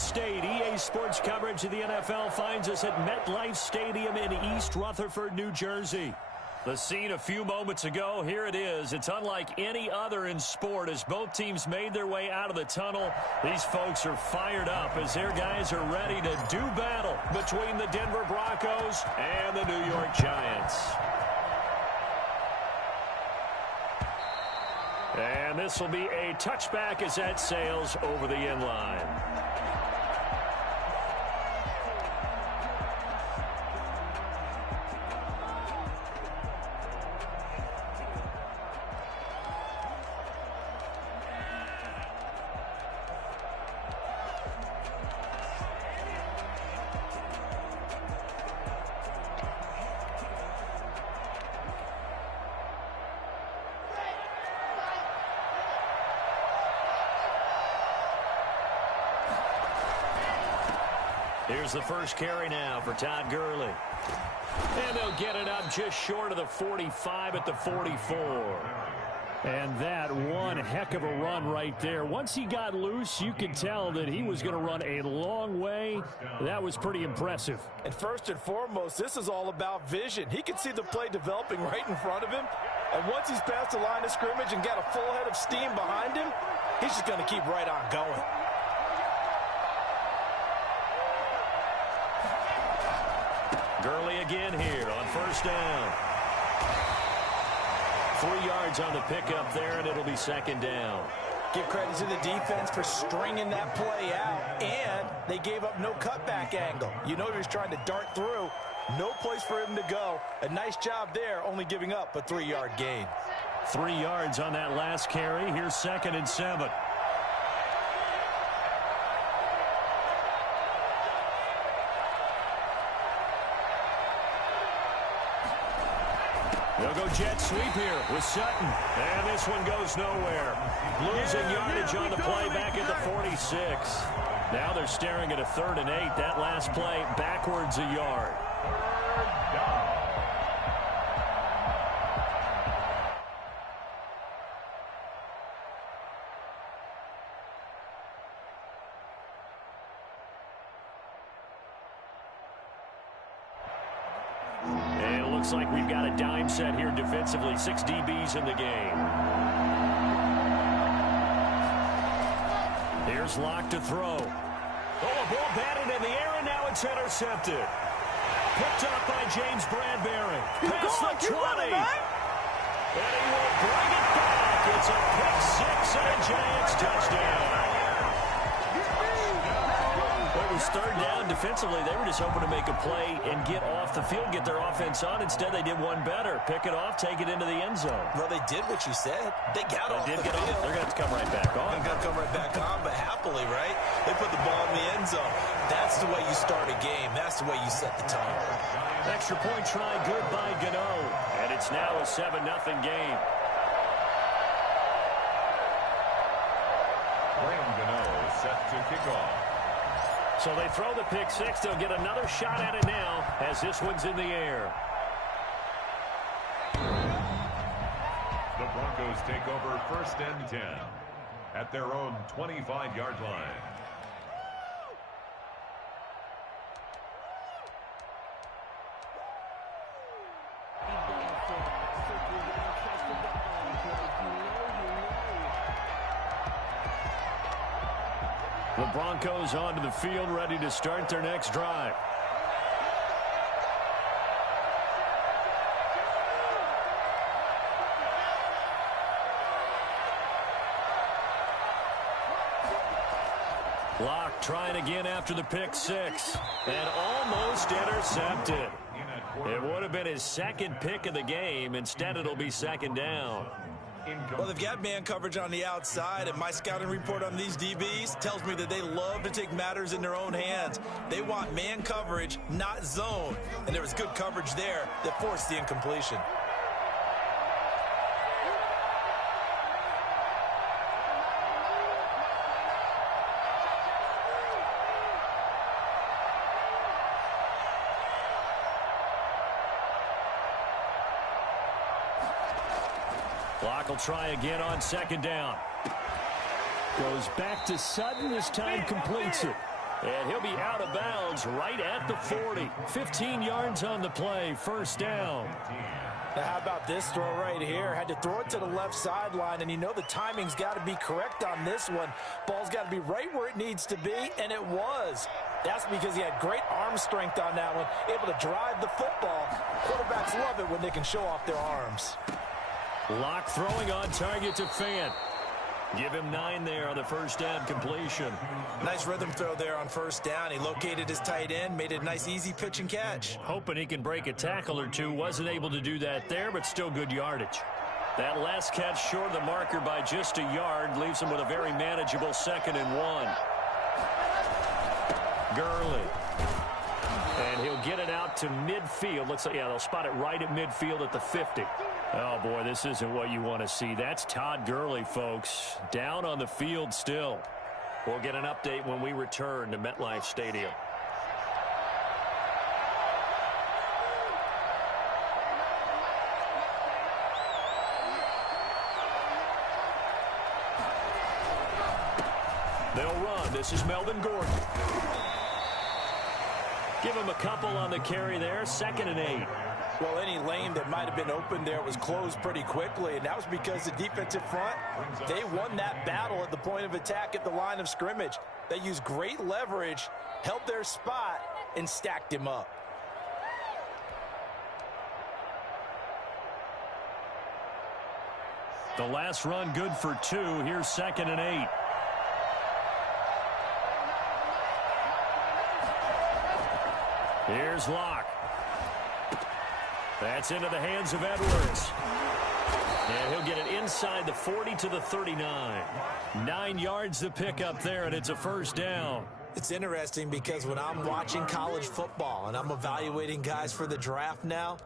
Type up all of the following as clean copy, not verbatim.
State. EA Sports coverage of the NFL finds us at MetLife Stadium in East Rutherford, New Jersey. The scene a few moments ago, here it is. It's unlike any other in sport as both teams made their way out of the tunnel. These folks are fired up as their guys are ready to do battle between the Denver Broncos and the New York Giants. And this will be a touchback as that sails over the end line. Here's the first carry now for Todd Gurley. And they'll get it up just short of the 45 at the 44. And that one heck of a run right there. Once he got loose, you could tell that he was going to run a long way. That was pretty impressive. And first and foremost, this is all about vision. He can see the play developing right in front of him. And once he's past the line of scrimmage and got a full head of steam behind him, he's just going to keep right on going. Gurley again here on first down. 3 yards on the pickup there, and it'll be second down. Give credit to the defense for stringing that play out, and they gave up no cutback angle. You know he was trying to dart through. No place for him to go. A nice job there, only giving up a 3-yard gain. 3 yards on that last carry. Here's 2nd and 7. They'll go jet sweep here with Sutton. And this one goes nowhere. Losing yardage on the play back at the 46. Now they're staring at a 3rd and 8. That last play backwards a yard. Looks like we've got a dime set here defensively. 6 DBs in the game. Here's Locke to throw. Oh, a ball batted in the air, and now it's intercepted. Picked up by James Bradbury. Past the 20. And he will bring it back. It's a pick 6 and a Giants touchdown. It was 3rd down. Defensively, they were just hoping to make a play and get off the field, get their offense on. Instead, they did one better. Pick it off, take it into the end zone. Well, they did what you said. They got off the field. They're going to have to come right back on. They're going to come right back on, but happily, right? They put the ball in the end zone. That's the way you start a game. That's the way you set the tone. Extra point try good by XnO. And it's now a 7-0 game. XnO set to kick off. So they throw the pick 6. They'll get another shot at it now as this one's in the air. The Broncos take over 1st and 10 at their own 25-yard line. The Broncos onto the field, ready to start their next drive. Locke trying again after the pick 6. And almost intercepted. It would have been his 2nd pick of the game. Instead, it'll be 2nd down. Well, they've got man coverage on the outside, and my scouting report on these DBs tells me that they love to take matters in their own hands. They want man coverage, not zone. And there was good coverage there that forced the incompletion. Locke will try again on 2nd down. Goes back to Sutton. This time completes it. And he'll be out of bounds right at the 40. 15 yards on the play, first down. Now how about this throw right here? Had to throw it to the left sideline, and you know the timing's got to be correct on this one. Ball's got to be right where it needs to be, and it was. That's because he had great arm strength on that one, able to drive the football. Quarterbacks love it when they can show off their arms. Locke throwing on target to Fant. Give him 9 there on the first down completion. Nice rhythm throw there on first down. He located his tight end, made it a nice easy pitch and catch. Hoping he can break a tackle or two. Wasn't able to do that there, but still good yardage. That last catch short of the marker by just a yard leaves him with a very manageable 2nd and 1. Gurley. And he'll get it out to midfield. Looks like, yeah, they'll spot it right at midfield at the 50. Oh, boy, this isn't what you want to see. That's Todd Gurley, folks. Down on the field still. We'll get an update when we return to MetLife Stadium. They'll run. This is Melvin Gordon. Give him a couple on the carry there. 2nd and 8. Well, any lane that might have been open there was closed pretty quickly, and that was because the defensive front, they won that battle at the point of attack at the line of scrimmage. They used great leverage, held their spot, and stacked him up. The last run good for 2. Here's 2nd and 8. Here's Locke. That's into the hands of Edwards. And he'll get it inside the 40 to the 39. 9 yards to pick up there, and it's a first down. It's interesting because when I'm watching college football and I'm evaluating guys for the draft now,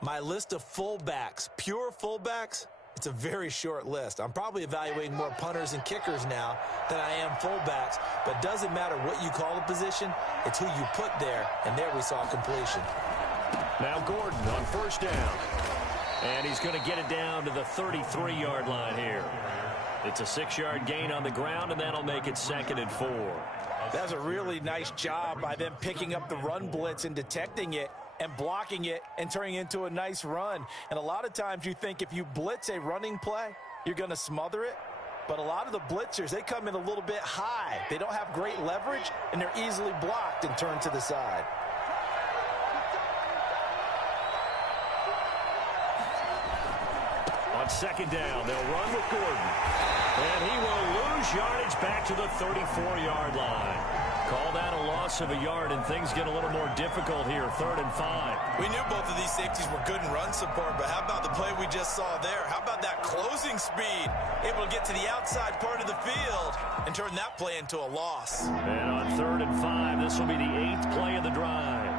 my list of fullbacks, pure fullbacks, it's a very short list. I'm probably evaluating more punters and kickers now than I am fullbacks, but it doesn't matter what you call a position, it's who you put there, and there we saw completion. Now Gordon on first down. And he's going to get it down to the 33-yard line here. It's a 6-yard gain on the ground, and that'll make it 2nd and 4. That's a really nice job by them picking up the run blitz and detecting it and blocking it and turning it into a nice run. And a lot of times you think if you blitz a running play, you're going to smother it. But a lot of the blitzers, they come in a little bit high. They don't have great leverage, and they're easily blocked and turned to the side. On 2nd down, they'll run with Gordon. And he will lose yardage back to the 34-yard line. Call that a loss of a yard, and things get a little more difficult here. 3rd and 5. We knew both of these safeties were good in run support, but how about the play we just saw there? How about that closing speed? Able to get to the outside part of the field and turn that play into a loss. And on 3rd and 5, this will be the 8th play of the drive.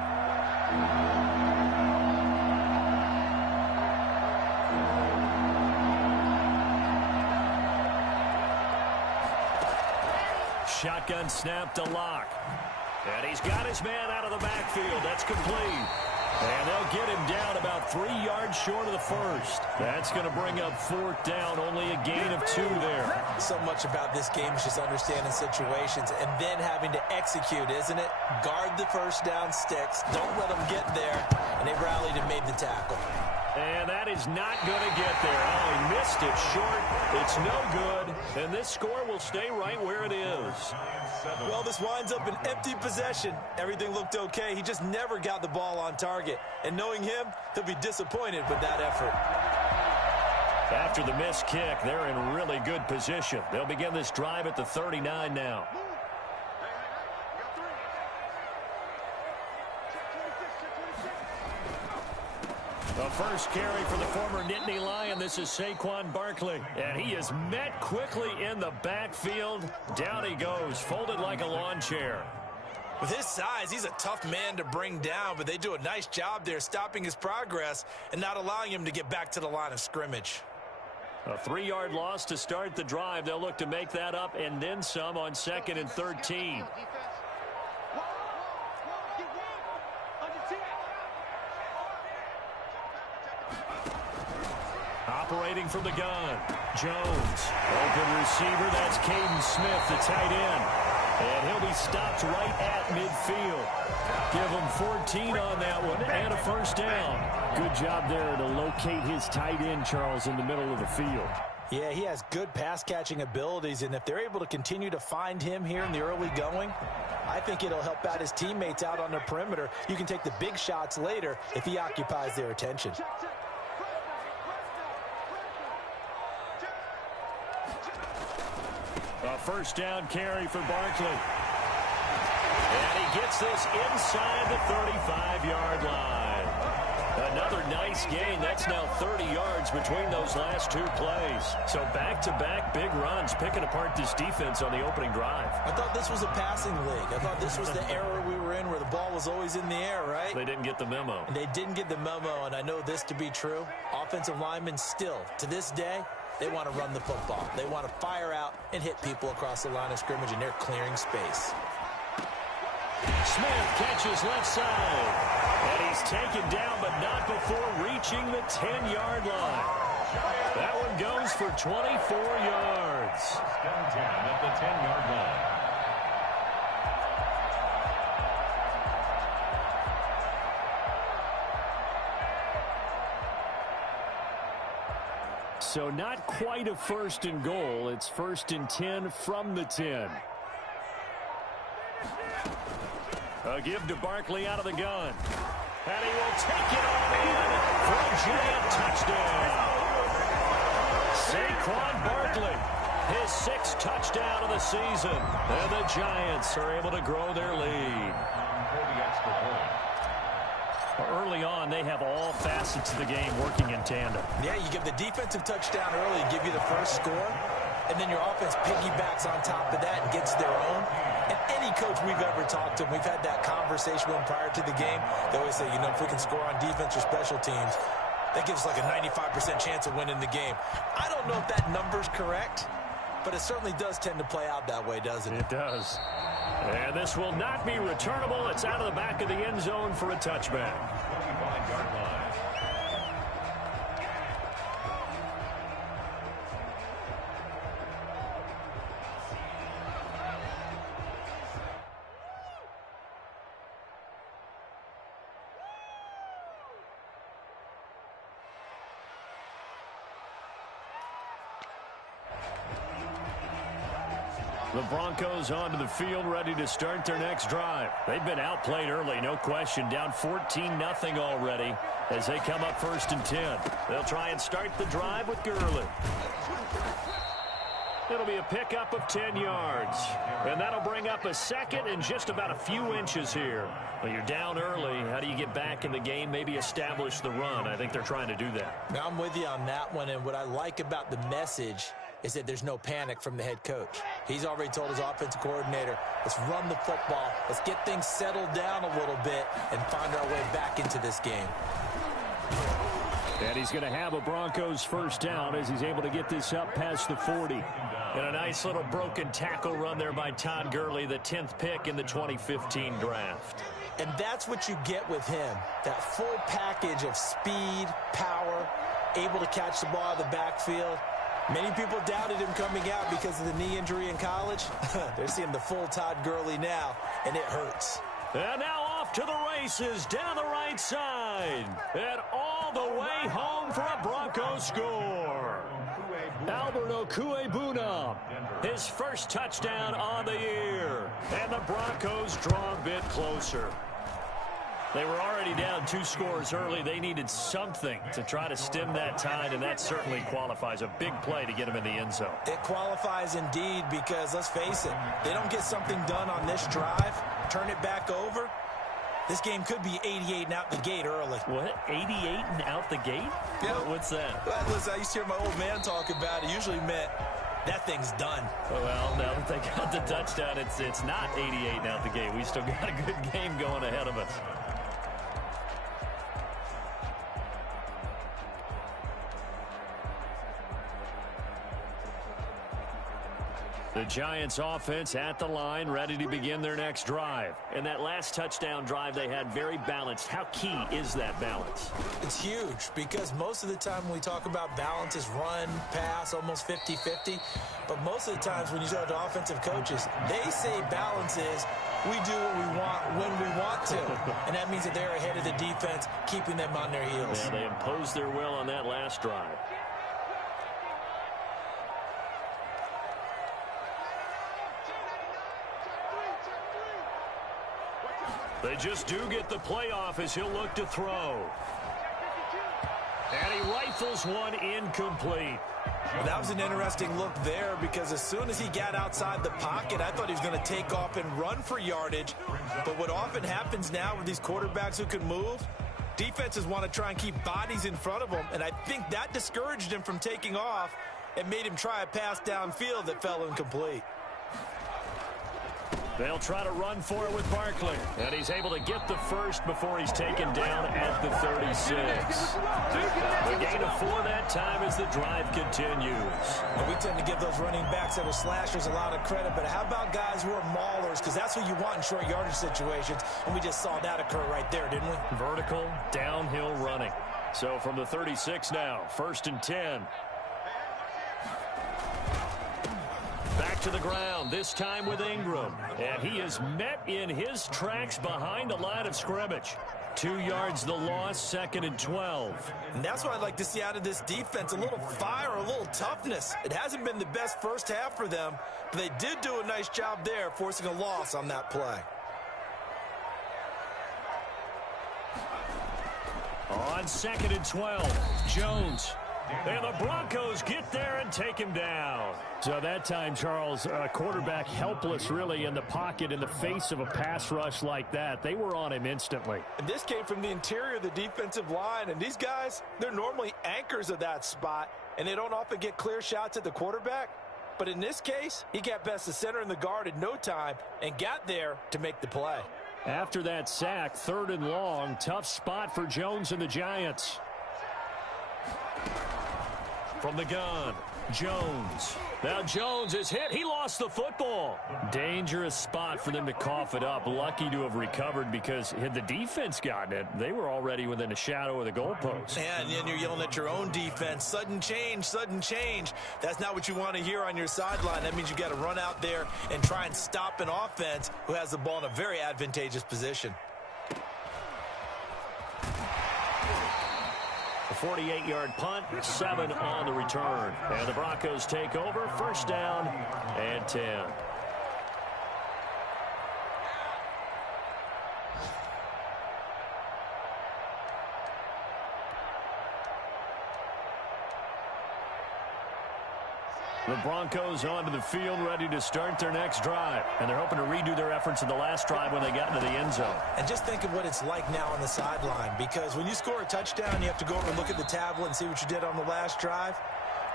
Shotgun snap to Locke. And he's got his man out of the backfield. That's complete. And they'll get him down about 3 yards short of the first. That's going to bring up 4th down. Only a gain of 2 there. So much about this game is just understanding situations and then having to execute, isn't it? Guard the first down sticks. Don't let them get there. And they rallied and made the tackle. And that is not going to get there. Oh, he missed it short. It's no good. And this score will stay right where it is. Well, this winds up an empty possession. Everything looked okay. He just never got the ball on target. And knowing him, he'll be disappointed with that effort. After the missed kick, they're in really good position. They'll begin this drive at the 39 now. The first carry for the former Nittany Lion. This is Saquon Barkley. And he is met quickly in the backfield. Down he goes, folded like a lawn chair. With his size, he's a tough man to bring down, but they do a nice job there stopping his progress and not allowing him to get back to the line of scrimmage. A 3-yard loss to start the drive. They'll look to make that up and then some on 2nd and 13. Operating from the gun, Jones. Open receiver, that's Caden Smith, the tight end. And he'll be stopped right at midfield. Give him 14 on that one and a first down. Good job there to locate his tight end, Charles, in the middle of the field. Yeah, he has good pass-catching abilities, and if they're able to continue to find him here in the early going, I think it'll help out his teammates out on the perimeter. You can take the big shots later if he occupies their attention. A first down carry for Barkley. And he gets this inside the 35-yard line. Another nice gain. That's now 30 yards between those last two plays. So back-to-back big runs, picking apart this defense on the opening drive. I thought this was a passing league. I thought this was the era we were in where the ball was always in the air, right? They didn't get the memo. And they didn't get the memo, and I know this to be true. Offensive linemen still, to this day, they want to run the football. They want to fire out and hit people across the line of scrimmage, and they're clearing space. Smith catches left side. And he's taken down, but not before reaching the 10-yard line. That one goes for 24 yards. 10 at the 10-yard line. So not quite a first and goal. It's first and 10 from the 10. A give to Barkley out of the gun. And he will take it all in for a giant touchdown. Saquon Barkley, his 6th touchdown of the season. And the Giants are able to grow their lead. Early on, they have all facets of the game working in tandem. Yeah, you give the defensive touchdown early, give you the first score, and then your offense piggybacks on top of that and gets their own. And any coach we've ever talked to, we've had that conversation with them prior to the game. They always say, you know, if we can score on defense or special teams, that gives us like a 95% chance of winning the game. I don't know if that number's correct, but it certainly does tend to play out that way, doesn't it? It does. And this will not be returnable. It's out of the back of the end zone for a touchback. 25-yard line. The Broncos onto the field, ready to start their next drive. They've been outplayed early, no question. Down 14-0 already as they come up first and 10. They'll try and start the drive with Gurley. It'll be a pickup of 10 yards. And that'll bring up a second and just about a few inches here. Well, you're down early. How do you get back in the game? Maybe establish the run. I think they're trying to do that. Now, I'm with you on that one, and what I like about the message is that there's no panic from the head coach. He's already told his offensive coordinator, let's run the football, let's get things settled down a little bit and find our way back into this game. And he's going to have a Broncos first down as he's able to get this up past the 40. And a nice little broken tackle run there by Todd Gurley, the 10th pick in the 2015 draft. And that's what you get with him, that full package of speed, power, able to catch the ball out of the backfield. Many people doubted him coming out because of the knee injury in college. They're seeing the full Todd Gurley now, and it hurts. And now off to the races down the right side. And all the way home for a Broncos score. Albert Okuebuna, his first touchdown on the year. And the Broncos draw a bit closer. They were already down 2 scores early. They needed something to try to stem that tide, and that certainly qualifies. A big play to get them in the end zone. It qualifies indeed because, let's face it, they don't get something done on this drive, turn it back over, this game could be 88 and out the gate early. What? 88 and out the gate? Yeah. What's that? Well, listen, I used to hear my old man talk about it. It usually meant that thing's done. Well, now that they got the touchdown, it's not 88 and out the gate. We still got a good game going ahead of us. The Giants offense at the line, ready to begin their next drive. And that last touchdown drive they had very balanced. How key is that balance? It's huge because most of the time when we talk about balance is run, pass, almost 50-50. But most of the times when you talk to offensive coaches, they say balance is we do what we want when we want to. And that means that they're ahead of the defense, keeping them on their heels. Yeah, they imposed their will on that last drive. They just do get the playoff as he'll look to throw. And he rifles one incomplete. Well, that was an interesting look there because as soon as he got outside the pocket, I thought he was going to take off and run for yardage. But what often happens now with these quarterbacks who can move, defenses want to try and keep bodies in front of them. And I think that discouraged him from taking off and made him try a pass downfield that fell incomplete. They'll try to run for it with Barkley. And he's able to get the first before he's taken down at the 36. The gain of 4 that time as the drive continues. And we tend to give those running backs that are slashers a lot of credit, but how about guys who are maulers? Because that's what you want in short yardage situations, and we just saw that occur right there, didn't we? Vertical, downhill running. So from the 36 now, 1st and 10. Back to the ground, this time with Ingram. And he is met in his tracks behind the line of scrimmage. 2 yards the loss, 2nd and 12. And that's what I'd like to see out of this defense, a little fire, a little toughness. It hasn't been the best first half for them, but they did do a nice job there, forcing a loss on that play. On 2nd and 12, Jones. And the Broncos get there and take him down. So that time, Charles, quarterback helpless really in the pocket in the face of a pass rush like that. They were on him instantly. And this came from the interior of the defensive line. And these guys, they're normally anchors of that spot. And they don't often get clear shots at the quarterback. But in this case, he got past the center and the guard in no time and got there to make the play. After that sack, 3rd and long, tough spot for Jones and the Giants. From the gun, Jones. Now Jones is hit. He lost the football. Dangerous spot for them to cough it up. Lucky to have recovered because had the defense gotten it, they were already within a shadow of the goalpost. And then you're yelling at your own defense. Sudden change, sudden change. That's not what you want to hear on your sideline. That means you got to run out there and try and stop an offense who has the ball in a very advantageous position. A 48-yard punt, 7 on the return. And the Broncos take over, 1st down and 10. The Broncos onto the field, ready to start their next drive. And they're hoping to redo their efforts in the last drive when they got into the end zone. And just think of what it's like now on the sideline. Because when you score a touchdown, you have to go over and look at the tablet and see what you did on the last drive.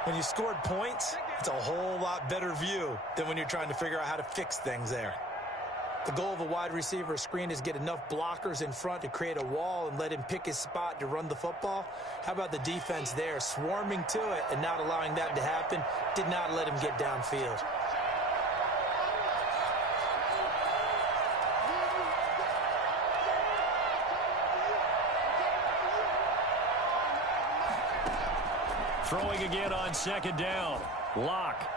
When you scored points, it's a whole lot better view than when you're trying to figure out how to fix things there. The goal of a wide receiver screen is get enough blockers in front to create a wall and let him pick his spot to run the football. How about the defense there, swarming to it and not allowing that to happen? Did not let him get downfield. Throwing again on 2nd down. Lock.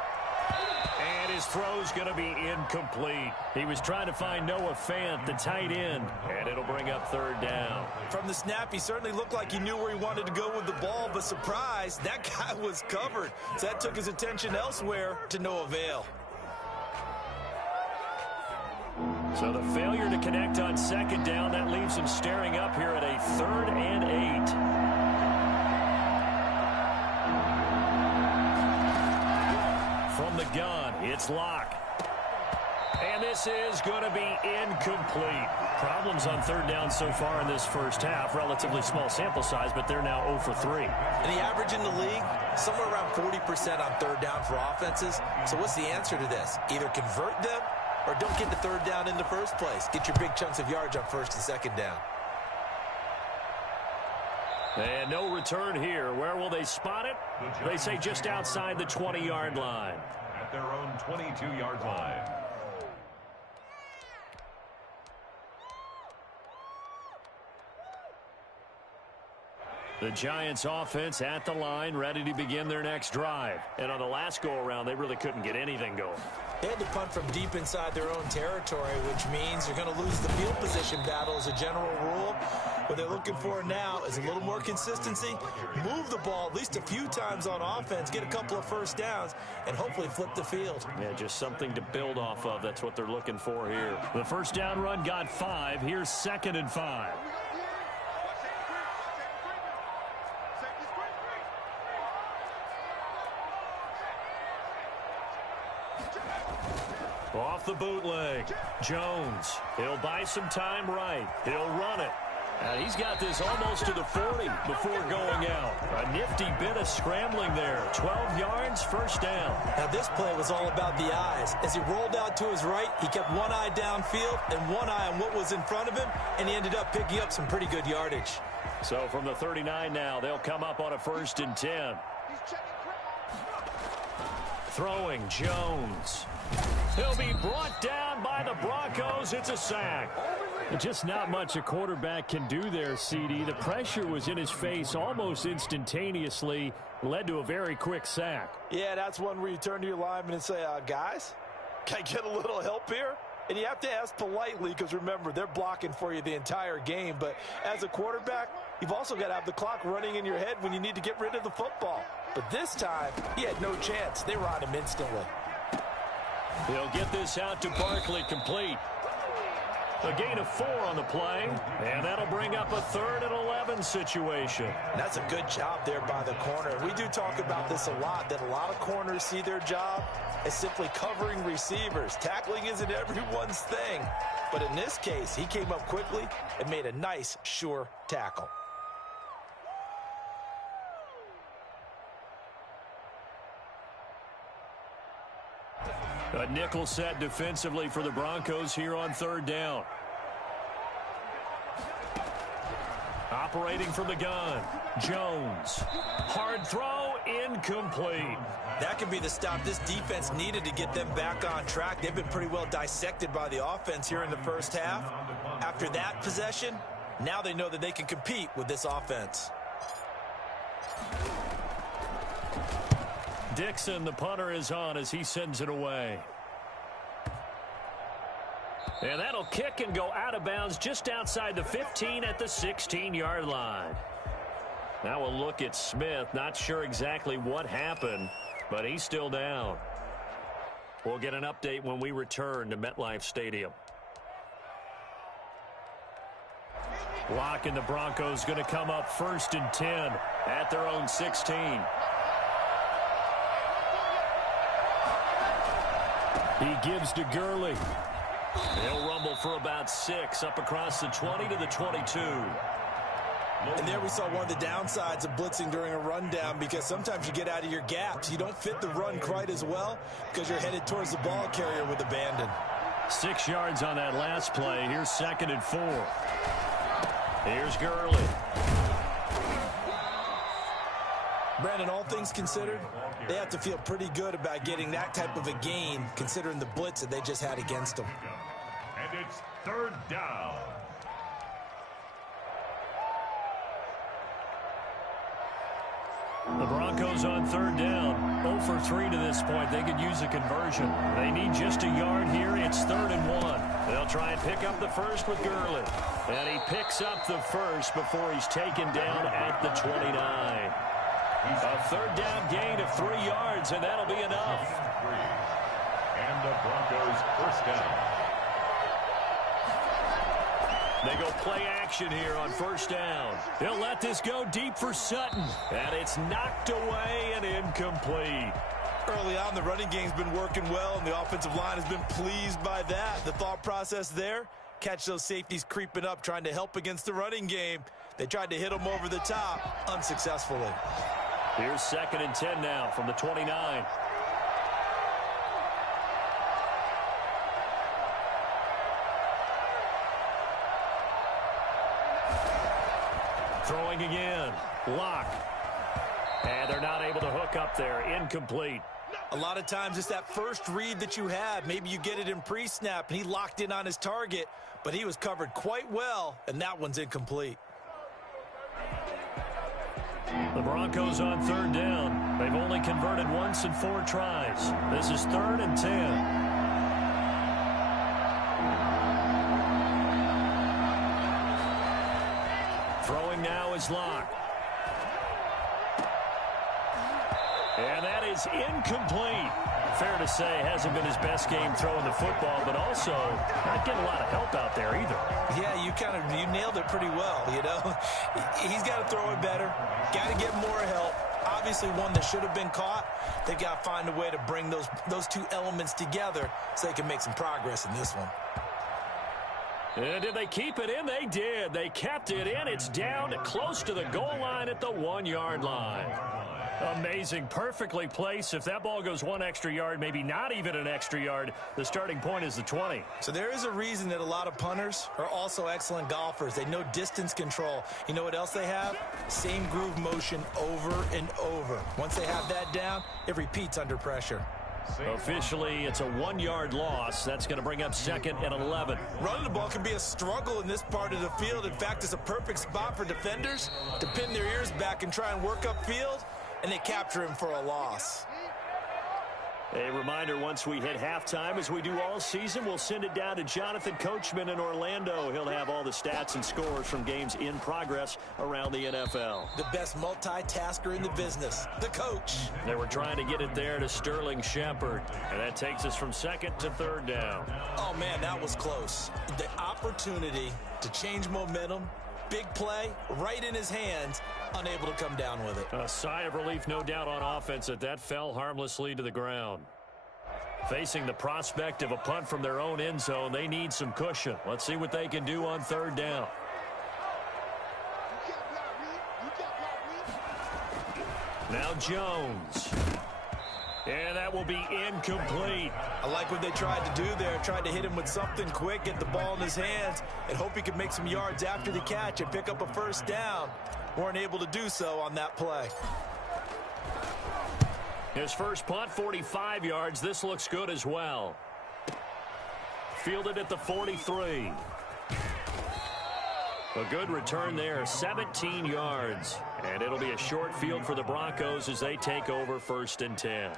And his throw's going to be incomplete. He was trying to find Noah Fant, the tight end, and it'll bring up 3rd down. From the snap, he certainly looked like he knew where he wanted to go with the ball, but surprise, that guy was covered. So that took his attention elsewhere to no avail. So the failure to connect on 2nd down, that leaves him staring up here at a 3rd and 8. From the gun, it's Locke. And this is going to be incomplete. Problems on 3rd down so far in this first half. Relatively small sample size, but they're now 0 for 3. And the average in the league, somewhere around 40% on 3rd down for offenses. So what's the answer to this? Either convert them or don't get the 3rd down in the first place. Get your big chunks of yardage on 1st and 2nd down. And no return here. Where will they spot it? They say just outside the 20-yard line. at their own 22-yard line. The Giants offense at the line, ready to begin their next drive. And on the last go-around, they really couldn't get anything going. They had to punt from deep inside their own territory, which means you're going to lose the field position battle as a general rule. What they're looking for now is a little more consistency, move the ball at least a few times on offense, get a couple of first downs, and hopefully flip the field. Yeah, just something to build off of. That's what they're looking for here. The first down run got 5. Here's 2nd and 5. Off the bootleg, Jones. He'll buy some time right. He'll run it. And he's got this almost to the 40 before going out. A nifty bit of scrambling there. 12 yards, first down. Now this play was all about the eyes. As he rolled out to his right, he kept one eye downfield and one eye on what was in front of him, and he ended up picking up some pretty good yardage. So from the 39 now, they'll come up on a 1st and 10. Throwing, Jones. He'll be brought down by the Broncos. It's a sack. Just not much a quarterback can do there, CD. The pressure was in his face almost instantaneously. Led to a very quick sack. Yeah, that's one where you turn to your lineman and say, guys, can I get a little help here? And you have to ask politely because, remember, they're blocking for you the entire game. But as a quarterback, you've also got to have the clock running in your head when you need to get rid of the football. But this time, he had no chance. They were on him instantly. He'll get this out to Barkley, complete. A gain of 4 on the play, and that'll bring up a 3rd and 11 situation. That's a good job there by the corner. We do talk about this a lot, that a lot of corners see their job as simply covering receivers. Tackling isn't everyone's thing. But in this case, he came up quickly and made a nice, sure tackle. A nickel set defensively for the Broncos here on 3rd down. Operating from the gun, Jones. Hard throw, incomplete. That could be the stop this defense needed to get them back on track. They've been pretty well dissected by the offense here in the first half. After that possession, now they know that they can compete with this offense. Dixon, the punter, is on as he sends it away. And that'll kick and go out of bounds just outside the 15 at the 16-yard line. Now we'll look at Smith. Not sure exactly what happened, but he's still down. We'll get an update when we return to MetLife Stadium. Locke and the Broncos going to come up 1st and 10 at their own 16. He gives to Gurley. He'll rumble for about 6 up across the 20 to the 22. And there we saw one of the downsides of blitzing during a rundown, because sometimes you get out of your gaps. You don't fit the run quite as well because you're headed towards the ball carrier with abandon. 6 yards on that last play. Here's 2nd and 4. Here's Gurley. Brandon, all things considered, they have to feel pretty good about getting that type of a gain, considering the blitz that they just had against them. And it's 3rd down. The Broncos on 3rd down. 0 for 3 to this point. They could use a conversion. They need just a yard here. It's 3rd and 1. They'll try and pick up the first with Gurley. And he picks up the first before he's taken down at the 29. A 3rd down gain of 3 yards, and that'll be enough. And the Broncos 1st down. They go play action here on 1st down. He'll let this go deep for Sutton. And it's knocked away and incomplete. Early on, the running game's been working well, and the offensive line has been pleased by that. The thought process there, catch those safeties creeping up, trying to help against the running game. They tried to hit them over the top, unsuccessfully. Here's 2nd and 10 now from the 29. Throwing again. Locke. And they're not able to hook up there. Incomplete. A lot of times it's that first read that you have. Maybe you get it in pre-snap, and he locked in on his target, but he was covered quite well, and that one's incomplete. The Broncos on third down. They've only converted once in 4 tries. This is 3rd and 10. Throwing now is Locke. And that is incomplete. Fair to say, hasn't been his best game throwing the football, but also not getting a lot of help out there either. Yeah, you nailed it pretty well, you know. He's got to throw it better. Got to get more help. Obviously one that should have been caught. They got to find a way to bring those two elements together so they can make some progress in this one. And did they keep it in? They did. They kept it in. It's down close to the goal line at the 1-yard line. Amazing. Perfectly placed. If that ball goes 1 extra yard, maybe not even an extra yard, the starting point is the 20. So there is a reason that a lot of punters are also excellent golfers. They know distance control. You know what else they have? Same groove motion over and over. Once they have that down, it repeats under pressure. Officially, it's a 1-yard loss. That's going to bring up 2nd and 11. Running the ball can be a struggle in this part of the field. In fact, it's a perfect spot for defenders to pin their ears back and try and work upfield, and they capture him for a loss. A reminder, once we hit halftime, as we do all season, we'll send it down to Jonathan Coachman in Orlando. He'll have all the stats and scores from games in progress around the NFL. The best multitasker in the business, the coach. They were trying to get it there to Sterling Shepard, and that takes us from 2nd to 3rd down. Oh, man, that was close. The opportunity to change momentum, big play, right in his hands, unable to come down with it. A sigh of relief, no doubt, on offense that fell harmlessly to the ground. Facing the prospect of a punt from their own end zone, they need some cushion. Let's see what they can do on 3rd down. Now Jones. And that will be incomplete. I like what they tried to do there. Tried to hit him with something quick, get the ball in his hands, and hope he could make some yards after the catch and pick up a 1st down. Weren't able to do so on that play. His first punt, 45 yards. This looks good as well. Fielded at the 43. A good return there, 17 yards. And it'll be a short field for the Broncos as they take over 1st and 10.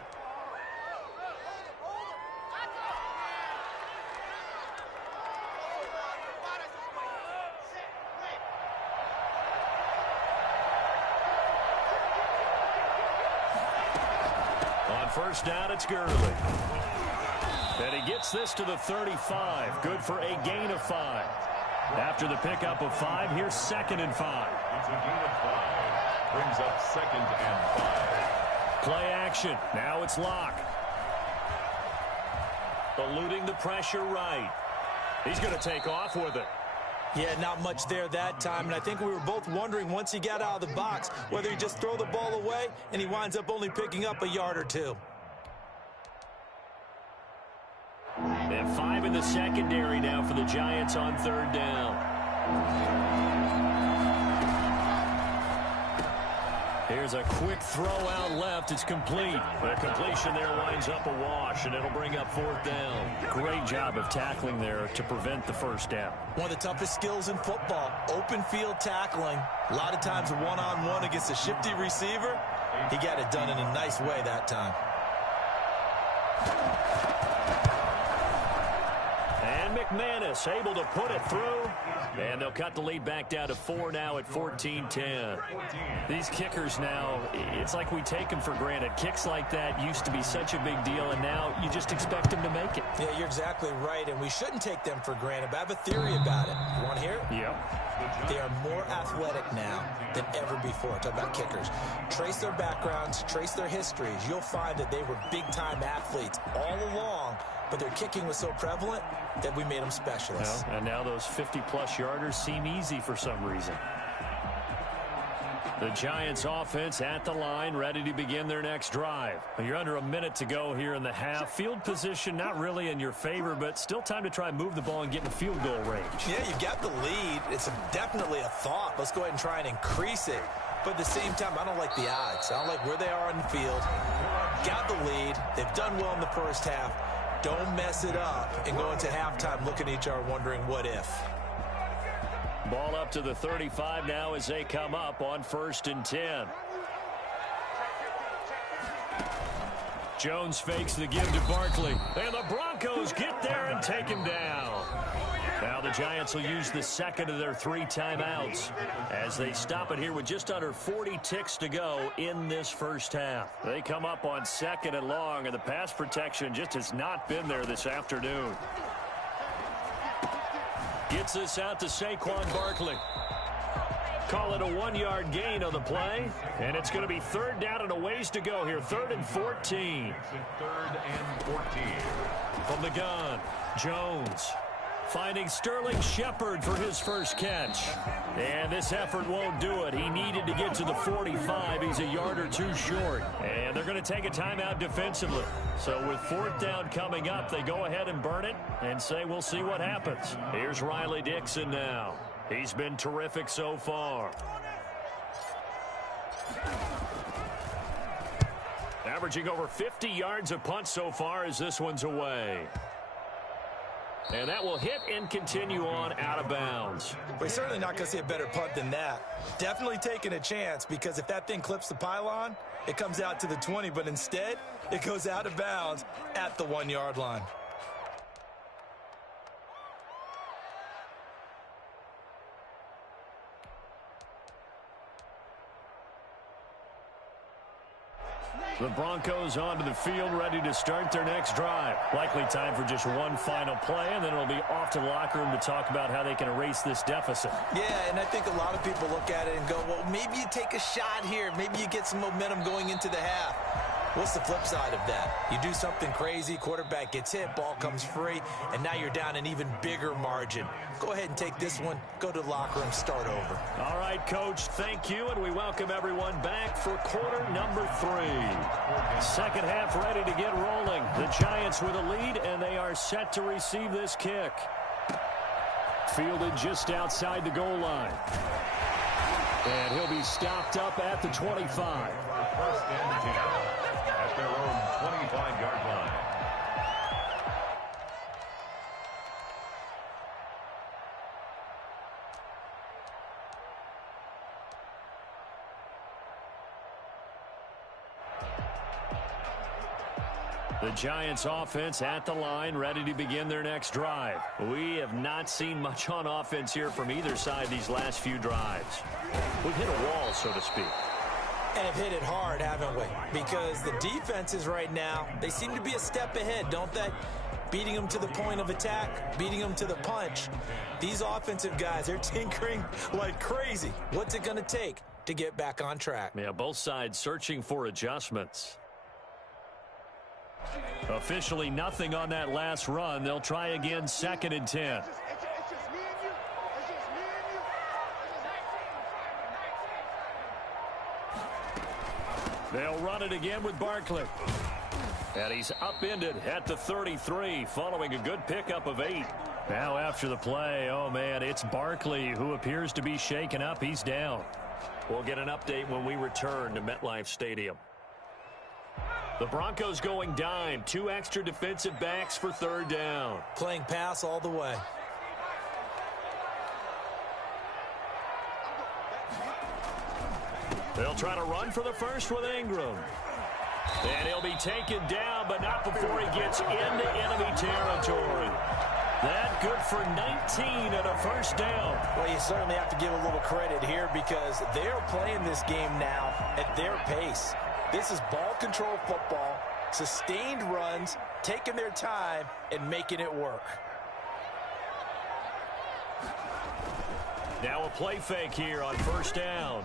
On 1st down, it's Gurley. And he gets this to the 35. Good for a gain of 5. After the pickup of 5, here's 2nd and 5. It's a gain of 5. Brings up 2nd and 5. Play action. Now it's Locke. Eluding the pressure right. He's going to take off with it. Yeah, not much there that time, and I think we were both wondering once he got out of the box whether he just throw the ball away and he winds up only picking up a yard or 2. They have 5 in the secondary now for the Giants on 3rd down. Here's a quick throw out left. It's complete. The completion there winds up a wash, and it'll bring up 4th down. Great job of tackling there to prevent the 1st down. One of the toughest skills in football, open field tackling. A lot of times one-on-one against a shifty receiver. He got it done in a nice way that time. And McManus able to put it through. And they'll cut the lead back down to 4 now at 14-10. These kickers now, it's like we take them for granted. Kicks like that used to be such a big deal, and now you just expect them to make it. Yeah, you're exactly right, and we shouldn't take them for granted. But I have a theory about it. You want to hear it? Yep. They are more athletic now than ever before. Talk about kickers. Trace their backgrounds, trace their histories. You'll find that they were big-time athletes all along, but their kicking was so prevalent that we made them specialists. Well, and now those 50-plus yarders seem easy for some reason. The Giants offense at the line, ready to begin their next drive. You're under a minute to go here in the half. Field position not really in your favor, but still time to try and move the ball and get in field goal range. Yeah, you got the lead. It's definitely a thought. Let's go ahead and try and increase it. But at the same time, I don't like the odds. I don't like where they are on the field. got the lead. They've done well in the first half. Don't mess it up and go into halftime looking at each other wondering what if. Ball up to the 35 now as they come up on 1st and 10. Jones fakes the give to Barkley. And the Broncos get there and take him down. Now the Giants will use the second of their 3 timeouts as they stop it here with just under 40 ticks to go in this first half. They come up on 2nd and long, and the pass protection just has not been there this afternoon. Gets this out to Saquon Barkley. Call it a 1-yard gain on the play, and it's going to be 3rd down and a ways to go here. 3rd and 14. 3rd and 14. From the gun, Jones finding Sterling Shepard for his first catch. And this effort won't do it. He needed to get to the 45. He's a yard or 2 short. And they're going to take a timeout defensively. So with 4th down coming up, they go ahead and burn it and say we'll see what happens. Here's Riley Dixon now. He's been terrific so far. Averaging over 50 yards a punt so far as this one's away. And that will hit and continue on out of bounds. We're certainly not going to see a better punt than that. Definitely taking a chance, because if that thing clips the pylon, it comes out to the 20, but instead it goes out of bounds at the 1-yard line. The Broncos onto the field, ready to start their next drive. Likely time for just one final play, and then it'll be off to the locker room to talk about how they can erase this deficit. Yeah, and I think a lot of people look at it and go, well, maybe you take a shot here. Maybe you get some momentum going into the half. What's the flip side of that? You do something crazy, quarterback gets hit, ball comes free, and now you're down an even bigger margin. Go ahead and take this one, go to the locker room, start over. All right, Coach, thank you, and we welcome everyone back for quarter number 3. Second half ready to get rolling. The Giants with a lead, and they are set to receive this kick. Fielded just outside the goal line. And he'll be stopped up at the 25. 1st and 10 at their own 25-yard line. The Giants offense at the line, ready to begin their next drive. We have not seen much on offense here from either side these last few drives. We've hit a wall, so to speak. And have hit it hard, haven't we? Because the defenses right now, they seem to be a step ahead, don't they? Beating them to the point of attack, beating them to the punch. These offensive guys, they're tinkering like crazy. What's it going to take to get back on track? Yeah, both sides searching for adjustments. Officially nothing on that last run. They'll try again, 2nd and 10. They'll run it again with Barkley. And he's upended at the 33 following a good pickup of 8. Now after the play, oh man, it's Barkley who appears to be shaken up. He's down. We'll get an update when we return to MetLife Stadium. The Broncos going dime. 2 extra defensive backs for 3rd down. Playing pass all the way. They'll try to run for the first with Ingram. And he'll be taken down, but not before he gets into enemy territory. That good for 19 and a 1st down. Well, you certainly have to give a little credit here because they're playing this game now at their pace. This is ball control football, sustained runs, taking their time and making it work. Now a play fake here on 1st down.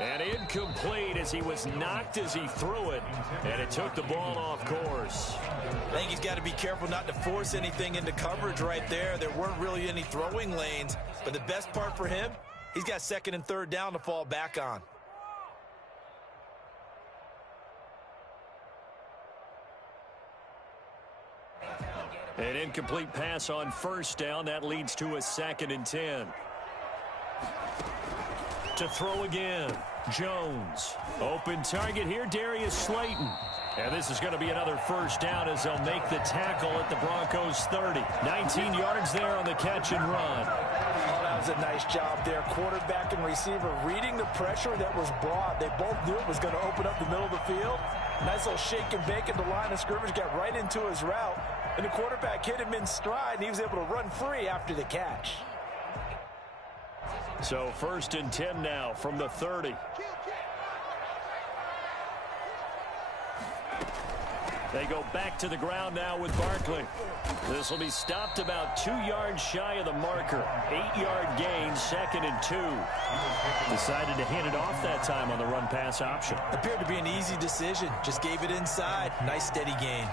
And incomplete as he was knocked as he threw it. And it took the ball off course. I think he's got to be careful not to force anything into coverage right there. There weren't really any throwing lanes. But the best part for him, he's got 2nd and 3rd down to fall back on. An incomplete pass on 1st down. That leads to a 2nd and 10. To throw again. Jones. Open target here, Darius Slayton. And this is going to be another first down as they'll make the tackle at the Broncos 30. 19 yards there on the catch and run. Oh, that was a nice job there. Quarterback and receiver reading the pressure that was brought. They both knew it was going to open up the middle of the field. Nice little shake and bake at the line of scrimmage, got right into his route. And the quarterback hit him in stride, and he was able to run free after the catch. So 1st and 10 now from the 30. They go back to the ground now with Barkley. This will be stopped about 2 yards shy of the marker. 8-yard gain, 2nd and 2. Decided to hand it off that time on the run-pass option. Appeared to be an easy decision. Just gave it inside. Nice steady gain.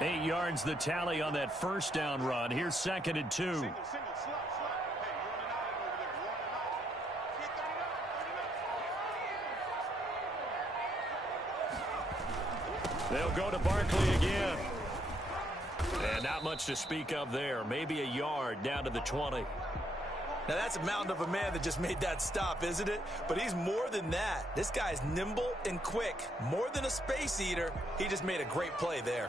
Eight yards the tally on that first down run. Here's 2nd and 2. They'll go to Barkley again. And not much to speak of there. Maybe a yard down to the 20. Now that's a mountain of a man that just made that stop, isn't it? But he's more than that. This guy's nimble and quick. More than a space eater. He just made a great play there.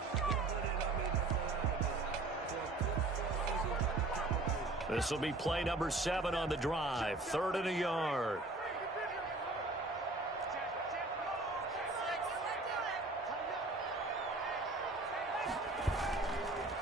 This will be play number 7 on the drive. 3rd and a yard.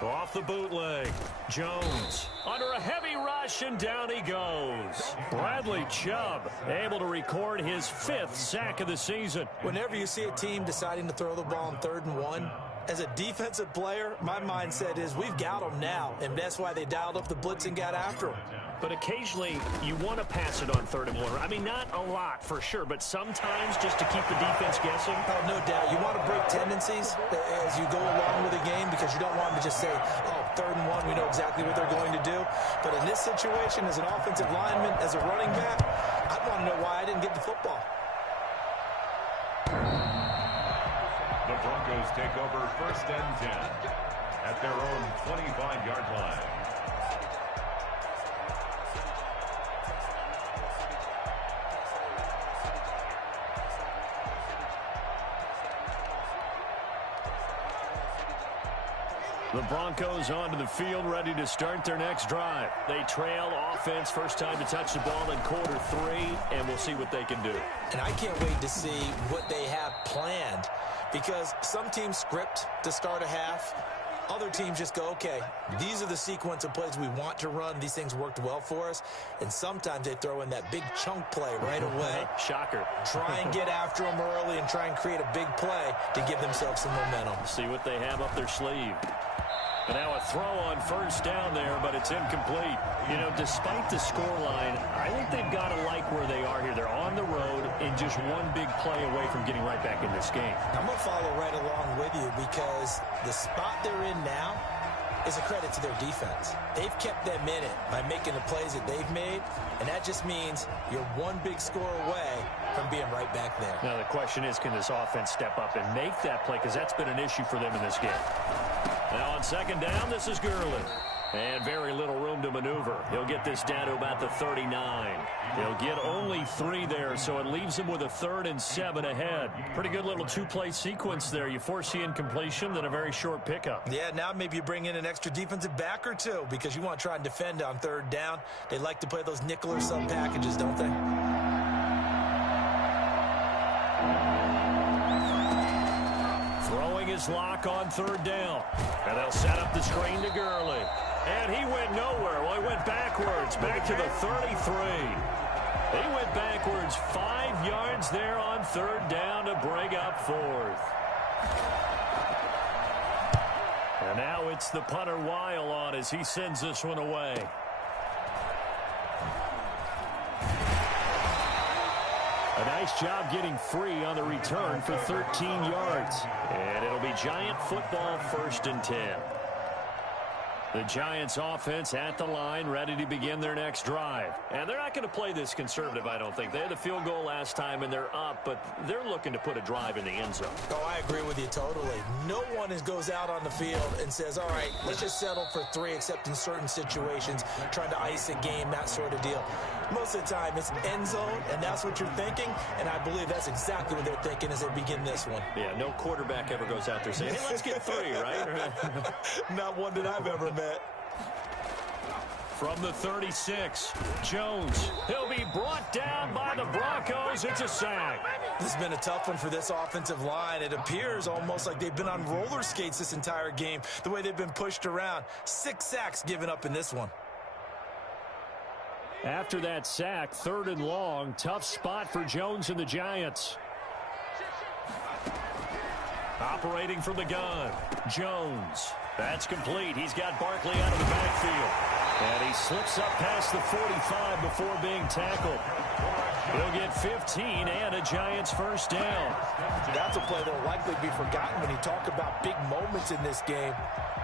Off the bootleg. Jones under a heavy rush, and down he goes. Bradley Chubb able to record his 5th sack of the season. Whenever you see a team deciding to throw the ball on 3rd and 1, as a defensive player, my mindset is we've got them now, and that's why they dialed up the blitz and got after them. But occasionally, you want to pass it on 3rd and 1. I mean, not a lot for sure, but sometimes just to keep the defense guessing. Oh, no doubt. You want to break tendencies as you go along with the game because you don't want them to just say, oh, 3rd and 1, we know exactly what they're going to do. But in this situation, as an offensive lineman, as a running back, I want to know why I didn't get the football. The Broncos take over 1st and 10 at their own 25-yard line. The Broncos onto the field, ready to start their next drive. They trail offense, first time to touch the ball in quarter 3, and we'll see what they can do. And I can't wait to see what they have planned, because some teams script to start a half. Other teams just go, okay, these are the sequence of plays we want to run. These things worked well for us. And sometimes they throw in that big chunk play right away. Shocker. Try and get after them early and try and create a big play to give themselves some momentum. See what they have up their sleeve. And now a throw on first down there, but it's incomplete. You know, despite the scoreline, I think they've got to like where they are here. They're on the road and just one big play away from getting right back in this game. I'm going to follow right along with you because the spot they're in now is a credit to their defense. They've kept them in it by making the plays that they've made, and that just means you're one big score away from being right back there. Now the question is, can this offense step up and make that play? Because that's been an issue for them in this game. Now on 2nd down, this is Gurley. And very little room to maneuver. He'll get this down to about the 39. He'll get only 3 there, so it leaves him with a 3rd and 7 ahead. Pretty good little 2-play sequence there. You force the incompletion, then a very short pickup. Yeah, now maybe you bring in an extra defensive back or two because you want to try and defend on 3rd down. They like to play those nickel or sub packages, don't they? Throwing his lock on 3rd down. And they'll set up the screen to Gurley. And he went nowhere. Well, he went backwards, back to the 33. He went backwards 5 yards there on 3rd down to bring up 4th. And now it's the punter Weil on as he sends this one away. A nice job getting free on the return for 13 yards. And it'll be Giant football 1st and 10. The Giants offense at the line, ready to begin their next drive. And they're not going to play this conservative, I don't think. They had the field goal last time, and they're up, but they're looking to put a drive in the end zone. Oh, I agree with you totally. No one goes out on the field and says, all right, let's just settle for 3, except in certain situations, trying to ice a game, that sort of deal. Most of the time, it's end zone, and that's what you're thinking, and I believe that's exactly what they're thinking as they begin this one. Yeah, no quarterback ever goes out there saying, hey, let's get 3, right? Not one that I've ever met. From the 36, Jones. He'll be brought down by the Broncos. It's a sack. This has been a tough one for this offensive line. It appears almost like they've been on roller skates this entire game, the way they've been pushed around. 6 sacks given up in this one. After that sack, 3rd and long. Tough spot for Jones and the Giants. Operating from the gun, Jones. That's complete. He's got Barkley out of the backfield. And he slips up past the 45 before being tackled. He'll get 15 and a Giants first down. That's a play that will likely be forgotten when you talk about big moments in this game.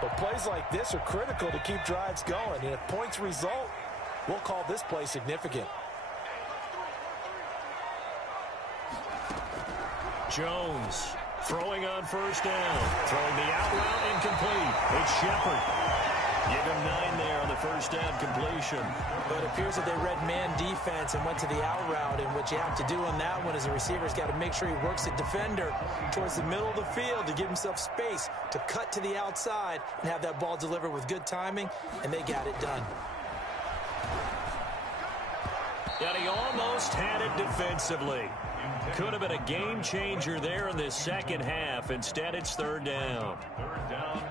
But plays like this are critical to keep drives going. And if points result, we'll call this play significant. Jones throwing on first down. Throwing the out route incomplete. It's Shepard. Give him 9 there on the first down completion. But it appears that they read man defense and went to the out route. And what you have to do on that one is the receiver's got to make sure he works the defender towards the middle of the field to give himself space to cut to the outside and have that ball delivered with good timing. And they got it done. And he almost had it defensively. Could have been a game changer there in this second half. Instead, it's 3rd down.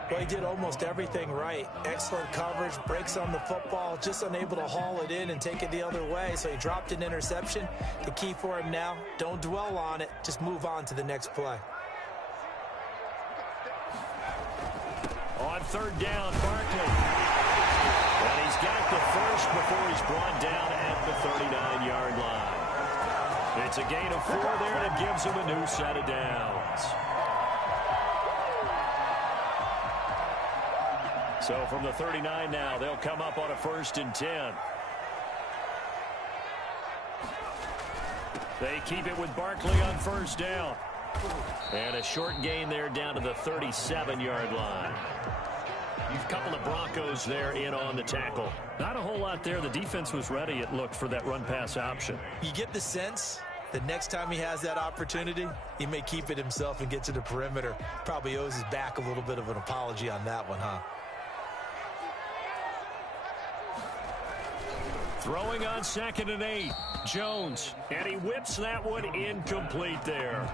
Well, he did almost everything right. Excellent coverage, breaks on the football, just unable to haul it in and take it the other way. So he dropped an interception. The key for him now, don't dwell on it. Just move on to the next play. On 3rd down, Barkley. And he's got the first before he's brought down at the 39-yard line. It's a gain of 4 there, and it gives him a new set of downs. So from the 39 now, they'll come up on a 1st and 10. They keep it with Barkley on first down. And a short gain there down to the 37-yard line. A couple of Broncos there in on the tackle. Not a whole lot there. The defense was ready, it looked, for that run-pass option. You get the sense that next time he has that opportunity, he may keep it himself and get to the perimeter. Probably owes his back a little bit of an apology on that one, huh? Throwing on 2nd and 8, Jones. And he whips that one incomplete there.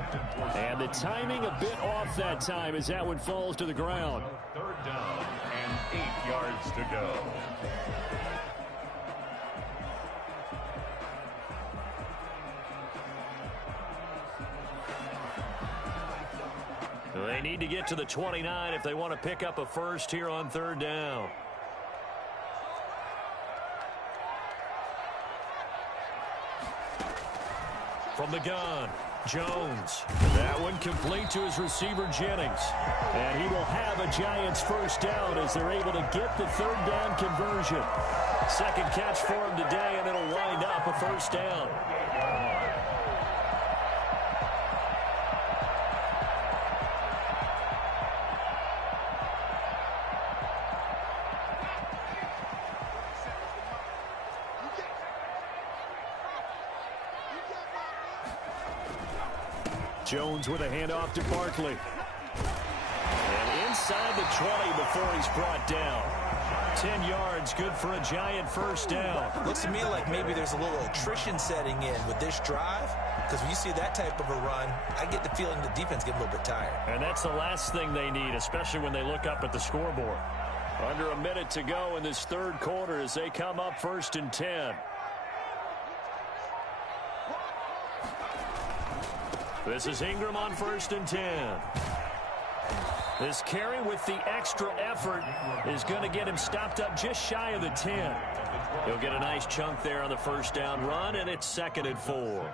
And the timing a bit off that time as that one falls to the ground. 3rd down and 8 yards to go. They need to get to the 29 if they want to pick up a first here on 3rd down. From the gun, Jones. That one complete to his receiver, Jennings. And he will have a Giants first down as they're able to get the 3rd down conversion. Second catch for him today, and it'll wind up a first down. Jones with a handoff to Barkley. And inside the 20 before he's brought down. 10 yards, good for a Giant first down. Looks to me like maybe there's a little attrition setting in with this drive, because when you see that type of a run, I get the feeling the defense gets a little bit tired. And that's the last thing they need, especially when they look up at the scoreboard. Under a minute to go in this 3rd quarter as they come up 1st and 10. This is Ingram on 1st and 10. This carry with the extra effort is going to get him stopped up just shy of the 10. He'll get a nice chunk there on the first down run, and it's 2nd and 4.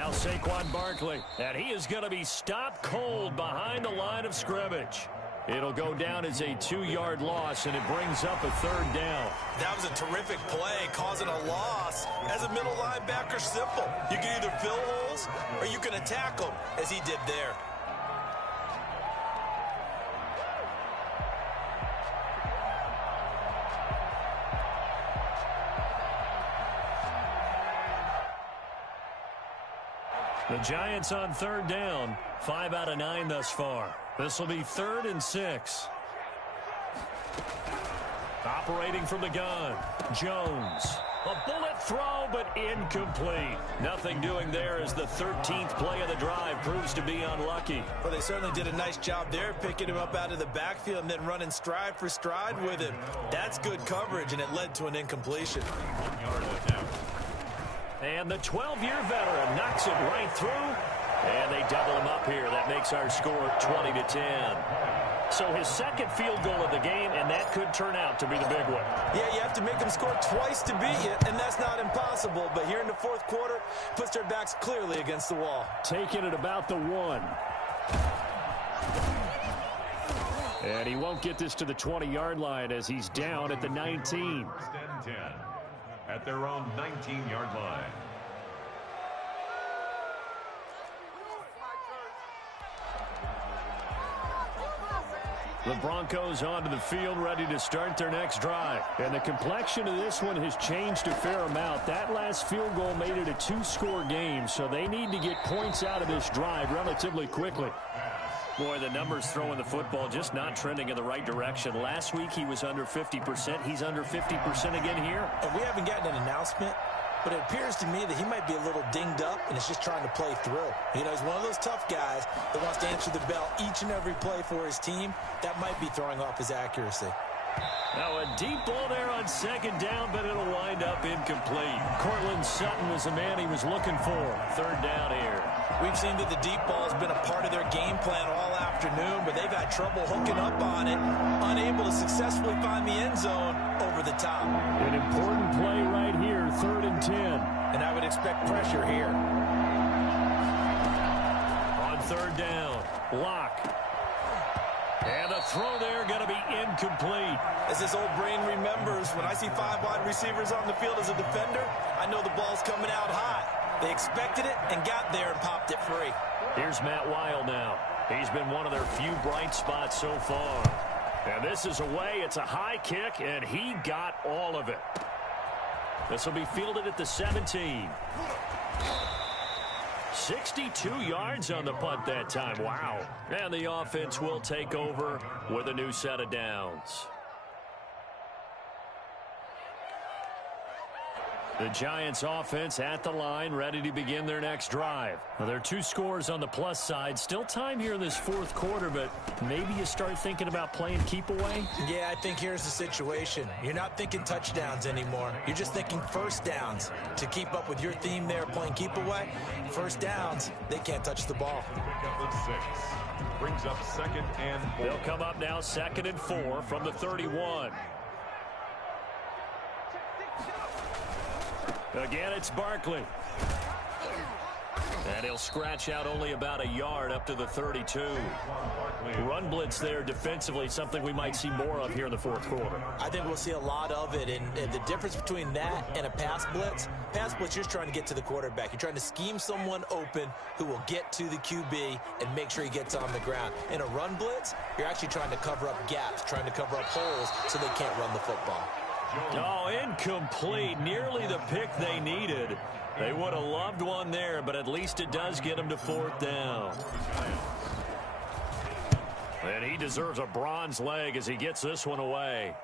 Now Saquon Barkley, and he is going to be stopped cold behind the line of scrimmage. It'll go down as a 2-yard loss, and it brings up a 3rd down. That was a terrific play, causing a loss. As a middle linebacker, simple. You can either fill holes or you can attack them, as he did there. The Giants on 3rd down, 5 out of 9 thus far. This will be 3rd and 6. Operating from the gun, Jones. A bullet throw, but incomplete. Nothing doing there as the 13th play of the drive proves to be unlucky. Well, they certainly did a nice job there, picking him up out of the backfield and then running stride for stride with him. That's good coverage, and it led to an incompletion. 1 yard attempt. And the 12-year veteran knocks it right through. And they double him up here. That makes our score 20-10. So his 2nd field goal of the game, and that could turn out to be the big one. Yeah, you have to make them score twice to beat you, and that's not impossible. But here in the 4th quarter, puts their backs clearly against the wall. Taking it about the 1. And he won't get this to the 20-yard line as he's down at the 19. 1st and 10 at their own 19-yard line. The Broncos onto the field, ready to start their next drive. And the complexion of this one has changed a fair amount. That last field goal made it a 2-score game, so they need to get points out of this drive relatively quickly. Boy, the numbers throwing the football just not trending in the right direction. Last week he was under 50%. He's under 50% again here. And we haven't gotten an announcement, but it appears to me that he might be a little dinged up and is just trying to play through. You know, he's one of those tough guys that wants to answer the bell each and every play for his team. That might be throwing off his accuracy. Now a deep ball there on 2nd down, but it'll wind up incomplete. Cortland Sutton was the man he was looking for. 3rd down here. We've seen that the deep ball has been a part of their game plan all afternoon, but they've had trouble hooking up on it, unable to successfully find the end zone over the top. An important play right here, 3rd and 10. And I would expect pressure here. On 3rd down, Locke. And a throw there going to be incomplete. As his old brain remembers, when I see 5 wide receivers on the field as a defender, I know the ball's coming out hot. They expected it and got there and popped it free. Here's Matt Weil now. He's been one of their few bright spots so far. And this is away. It's a high kick, and he got all of it. This will be fielded at the 17. 62 yards on the punt that time. Wow. And the offense will take over with a new set of downs. The Giants offense at the line, ready to begin their next drive. Well, there are 2 scores on the plus side. Still time here in this 4th quarter, but maybe you start thinking about playing keep away? Yeah, I think here's the situation. You're not thinking touchdowns anymore. You're just thinking 1st downs. To keep up with your theme there, playing keep away, 1st downs, they can't touch the ball. Pickup of 6. Brings up 2nd and 4. They'll come up now 2nd and 4 from the 31. Again, it's Barkley. And he'll scratch out only about a yard up to the 32. Run blitz there defensively, something we might see more of here in the 4th quarter. I think we'll see a lot of it, and the difference between that and a pass blitz, you're just trying to get to the quarterback. You're trying to scheme someone open who will get to the QB and make sure he gets on the ground. In a run blitz, you're actually trying to cover up gaps, trying to cover up holes so they can't run the football. Oh, incomplete. Nearly the pick they needed. They would have loved one there, but at least it does get them to 4th down. And he deserves a bronze leg as he gets this one away.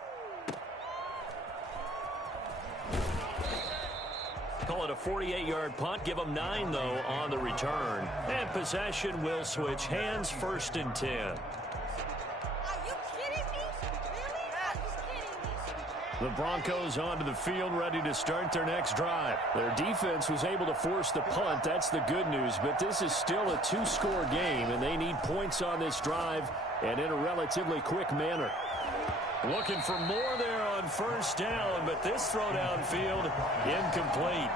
Call it a 48-yard punt. Give them 9, though, on the return. And possession will switch hands, 1st and 10. The Broncos onto the field, ready to start their next drive. Their defense was able to force the punt. That's the good news. But this is still a 2-score game, and they need points on this drive and in a relatively quick manner. Looking for more there on first down, but this throw downfield incomplete.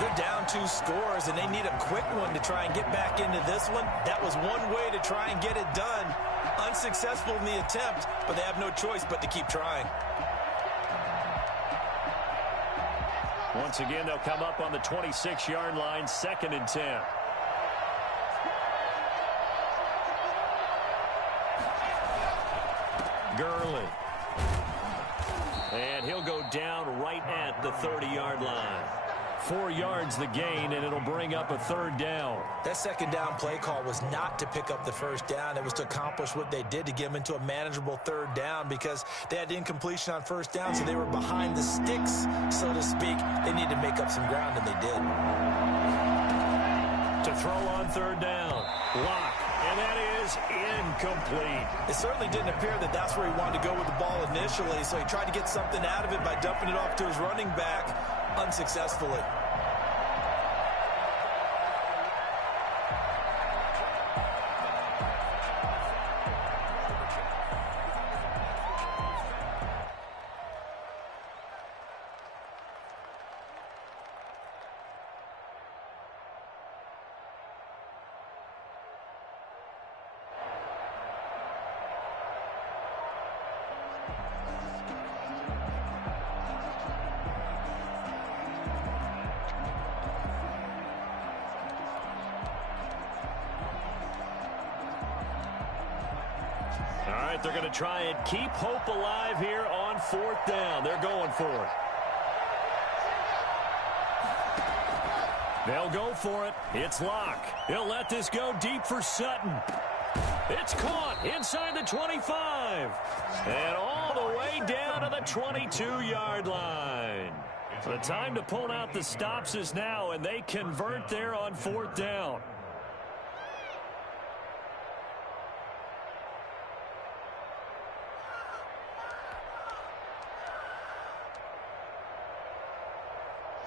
They're down 2 scores, and they need a quick one to try and get back into this one. That was one way to try and get it done. Unsuccessful in the attempt, but they have no choice but to keep trying. Once again, they'll come up on the 26-yard line, 2nd and 10. Gurley. And he'll go down right at the 30-yard line. 4 yards the gain, and it'll bring up a 3rd down. That 2nd down play call was not to pick up the 1st down. It was to accomplish what they did to get them into a manageable 3rd down because they had incompletion on 1st down, so they were behind the sticks, so to speak. They needed to make up some ground, and they did. To throw on 3rd down. Lock. And that is incomplete. It certainly didn't appear that that's where he wanted to go with the ball initially, so he tried to get something out of it by dumping it off to his running back unsuccessfully. They're going to try and keep hope alive here on 4th down. They're going for it. They'll go for it. It's Locke. He'll let this go deep for Sutton. It's caught inside the 25. And all the way down to the 22-yard line. The time to pull out the stops is now, and they convert there on 4th down.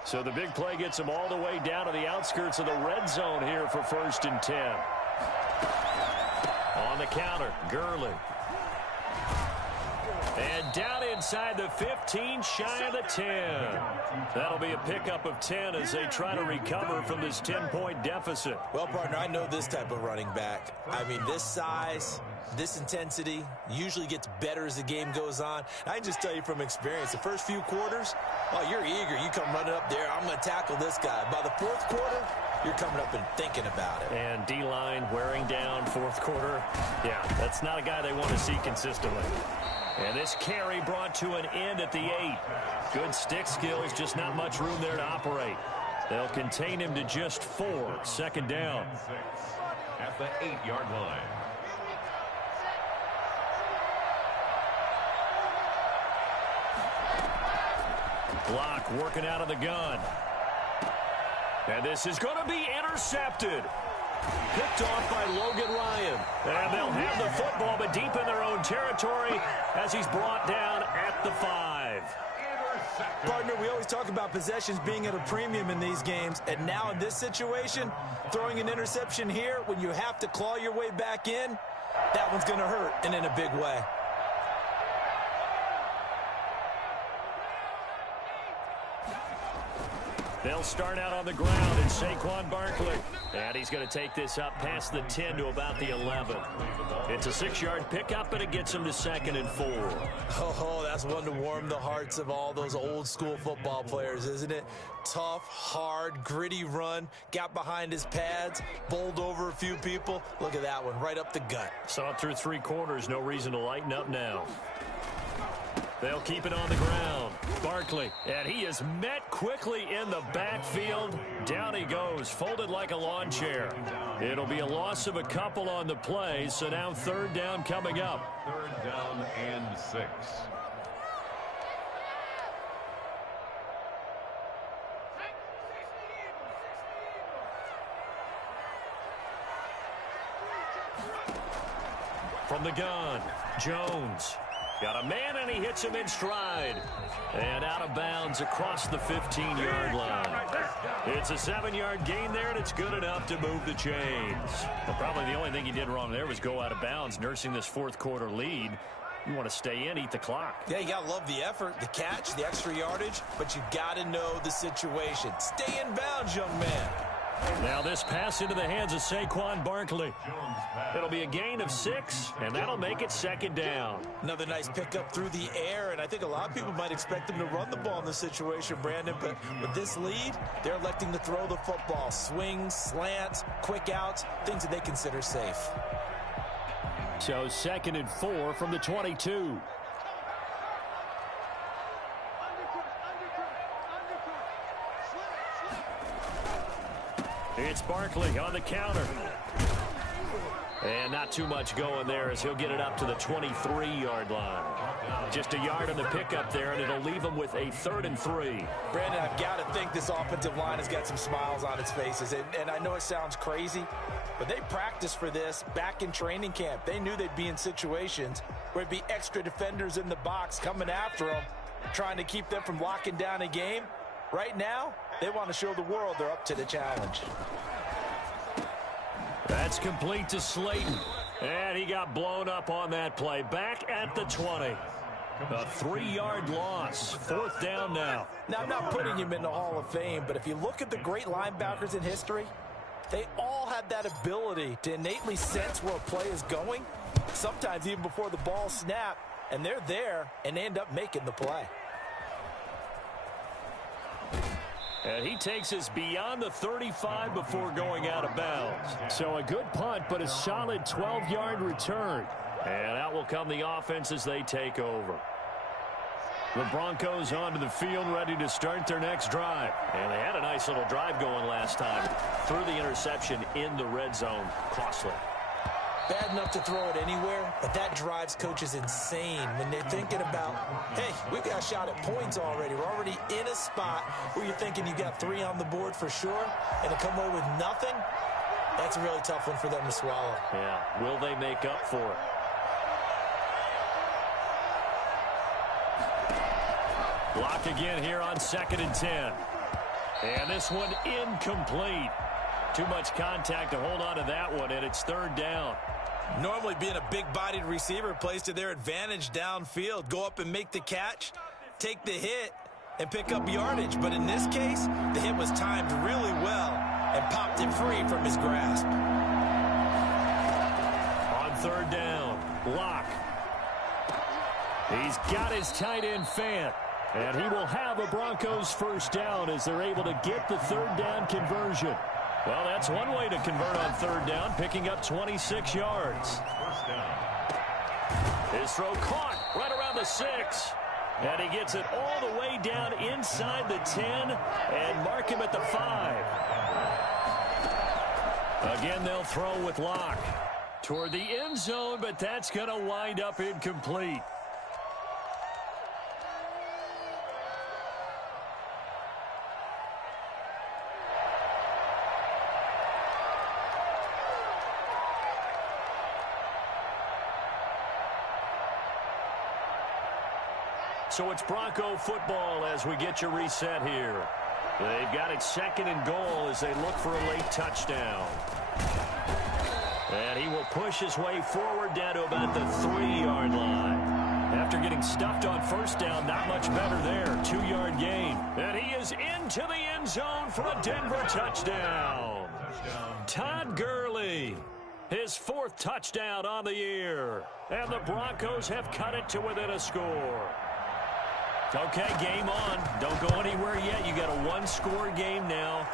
So the big play gets them all the way down to the outskirts of the red zone here for 1st and 10. On the counter, Gurley. And down inside the 15, shy of the 10. That'll be a pickup of 10 as they try to recover from this 10-point deficit. Well, partner, I know this type of running back. I mean, this size, this intensity usually gets better as the game goes on. I can just tell you from experience, the first few quarters, oh, you're eager. You come running up there, I'm going to tackle this guy. By the 4th quarter, you're coming up and thinking about it. And D-line wearing down 4th quarter. Yeah, that's not a guy they want to see consistently. And this carry brought to an end at the 8. Good stick skills, just not much room there to operate. They'll contain him to just 4. 2nd down. At the 8-yard line. Block working out of the gun. And this is going to be intercepted. Picked off by Logan Ryan. And they'll have the football, but deep in their own territory as he's brought down at the 5. Partner, we always talk about possessions being at a premium in these games. And now in this situation, throwing an interception here when you have to claw your way back in, that one's going to hurt, and in a big way. They'll start out on the ground, and Saquon Barkley. And he's going to take this up past the 10 to about the 11. It's a 6-yard pickup, and it gets him to 2nd and 4. Oh, that's one to warm the hearts of all those old-school football players, isn't it? Tough, hard, gritty run, got behind his pads, bowled over a few people. Look at that one, right up the gut. Saw it through 3 quarters, no reason to lighten up now. They'll keep it on the ground. Barkley, and he is met quickly in the backfield. Down he goes, folded like a lawn chair. It'll be a loss of a couple on the play, so now 3rd down coming up. 3rd down and 6. From the gun, Jones. Got a man, and he hits him in stride. And out of bounds across the 15-yard line. It's a 7-yard gain there, and it's good enough to move the chains. Well, probably the only thing he did wrong there was go out of bounds, nursing this 4th quarter lead. You want to stay in, eat the clock. Yeah, you got to love the effort, the catch, the extra yardage, but you got to know the situation. Stay in bounds, young man. Now this pass into the hands of Saquon Barkley. It'll be a gain of 6, and that'll make it 2nd down. Another nice pickup through the air, and I think a lot of people might expect them to run the ball in this situation, Brandon, but with this lead, they're electing to throw the football. Swings, slants, quick outs, things that they consider safe. So 2nd and 4 from the 22. It's Barkley on the counter. And not too much going there as he'll get it up to the 23-yard line. Just a yard on the pickup there, and it'll leave him with a 3rd and 3. Brandon, I've got to think this offensive line has got some smiles on its faces. And I know it sounds crazy, but they practiced for this back in training camp. They knew they'd be in situations where there'd be extra defenders in the box coming after them, trying to keep them from locking down a game. Right now, they want to show the world they're up to the challenge. That's complete to Slayton. And he got blown up on that play. Back at the 20. A 3-yard loss. 4th down now. Now, I'm not putting him in the Hall of Fame, but if you look at the great linebackers in history, they all had that ability to innately sense where a play is going, sometimes even before the ball snapped, and they're there and they end up making the play. And he takes us beyond the 35 before going out of bounds. So a good punt, but a solid 12-yard return. And out will come the offense as they take over. The Broncos onto the field, ready to start their next drive. And they had a nice little drive going last time. Threw the interception in the red zone. Costly. Bad enough to throw it anywhere, but that drives coaches insane when they're thinking about, hey, we've got a shot at points already. We're already in a spot where you're thinking you got 3 on the board for sure, and to come away with nothing, that's a really tough one for them to swallow. Yeah, will they make up for it? Block again here on 2nd and 10. And this one incomplete. Too much contact to hold on to that one, and it's 3rd down. Normally being a big-bodied receiver plays to their advantage downfield. Go up and make the catch, take the hit, and pick up yardage. But in this case, the hit was timed really well and popped it free from his grasp. On 3rd down, Locke. He's got his tight end Fant. And he will have a Broncos 1st down as they're able to get the 3rd down conversion. Well, that's one way to convert on 3rd down, picking up 26 yards. His throw caught right around the 6. And he gets it all the way down inside the 10 and mark him at the 5. Again, they'll throw with Locke toward the end zone, but that's going to wind up incomplete. So it's Bronco football as we get you reset here. They've got it 2nd and goal as they look for a late touchdown. And he will push his way forward down to about the 3-yard line. After getting stuffed on 1st down, not much better there. 2-yard gain. And he is into the end zone for a Denver touchdown. Todd Gurley, his 4th touchdown on the year. And the Broncos have cut it to within a score. Okay, game on. Don't go anywhere yet. You got a 1-score game now.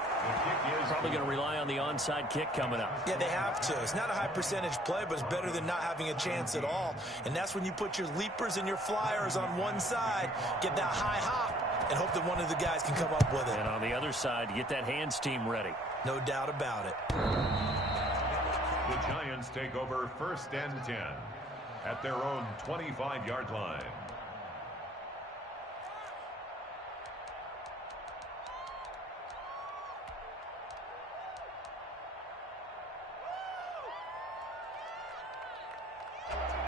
Probably going to rely on the onside kick coming up. Yeah, they have to. It's not a high percentage play, but it's better than not having a chance at all. And that's when you put your leapers and your flyers on one side, get that high hop, and hope that one of the guys can come up with it. And on the other side, get that hands team ready. No doubt about it. The Giants take over 1st and 10 at their own 25-yard line.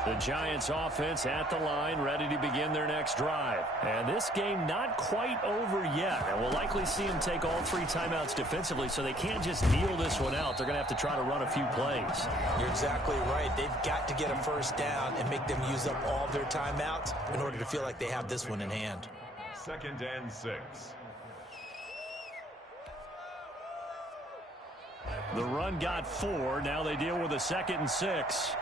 The Giants offense at the line, ready to begin their next drive. And this game not quite over yet. And we'll likely see them take all 3 timeouts defensively, so they can't just kneel this one out. They're going to have to try to run a few plays. You're exactly right. They've got to get a first down and make them use up all their timeouts in order to feel like they have this one in hand. 2nd and 6. The run got 4. Now they deal with a 2nd and 6.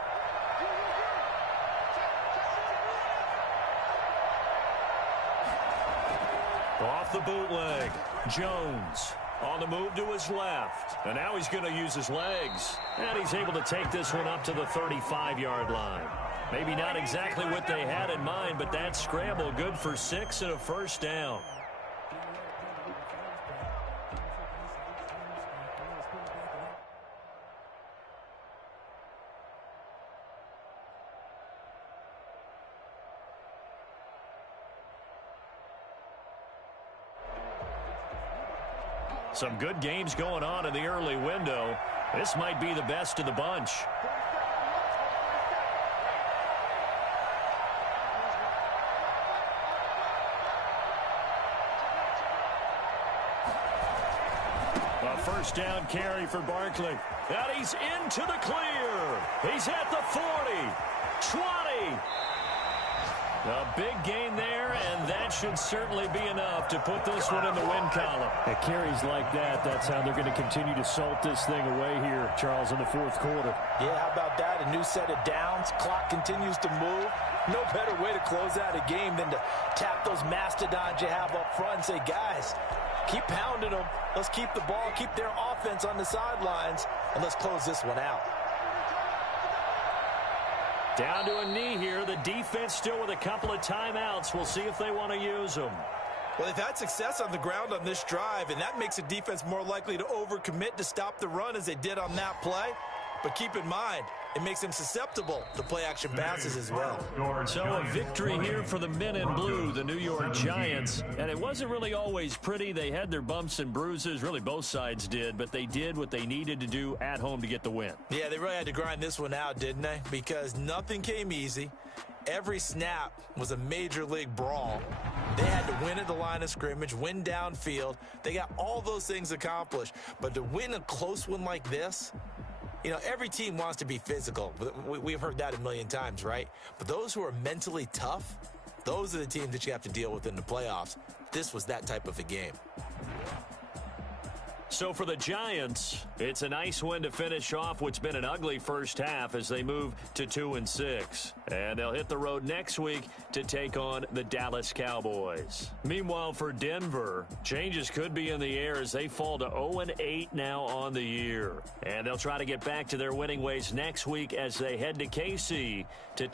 Off the bootleg. Jones on the move to his left. And now he's going to use his legs. And he's able to take this one up to the 35-yard line. Maybe not exactly what they had in mind, but that scramble good for 6 and a first down. Some good games going on in the early window. This might be the best of the bunch. A first down carry for Barkley. And he's into the clear. He's at the 40, 20. A big gain there, and that should certainly be enough to put this one in the win column. At carries like that, that's how they're going to continue to salt this thing away here, Charles, in the 4th quarter. Yeah, how about that? A new set of downs. Clock continues to move. No better way to close out a game than to tap those mastodons you have up front and say, guys, keep pounding them. Let's keep the ball, keep their offense on the sidelines, and let's close this one out. Down to a knee here. The defense still with a couple of timeouts. We'll see if they want to use them. Well, they've had success on the ground on this drive, and that makes the defense more likely to overcommit to stop the run as they did on that play. But keep in mind, it makes them susceptible to play-action passes as well. So a victory here for the men in blue, the New York Giants. And it wasn't really always pretty. They had their bumps and bruises. Really, both sides did. But they did what they needed to do at home to get the win. Yeah, they really had to grind this one out, didn't they? Because nothing came easy. Every snap was a major league brawl. They had to win at the line of scrimmage, win downfield. They got all those things accomplished. But to win a close one like this, you know, every team wants to be physical. We've heard that a million times, right? But those who are mentally tough, those are the teams that you have to deal with in the playoffs. This was that type of a game. So for the Giants, it's a nice win to finish off what's been an ugly first half as they move to 2-6. And they'll hit the road next week to take on the Dallas Cowboys. Meanwhile, for Denver, changes could be in the air as they fall to 0-8 now on the year. And they'll try to get back to their winning ways next week as they head to KC to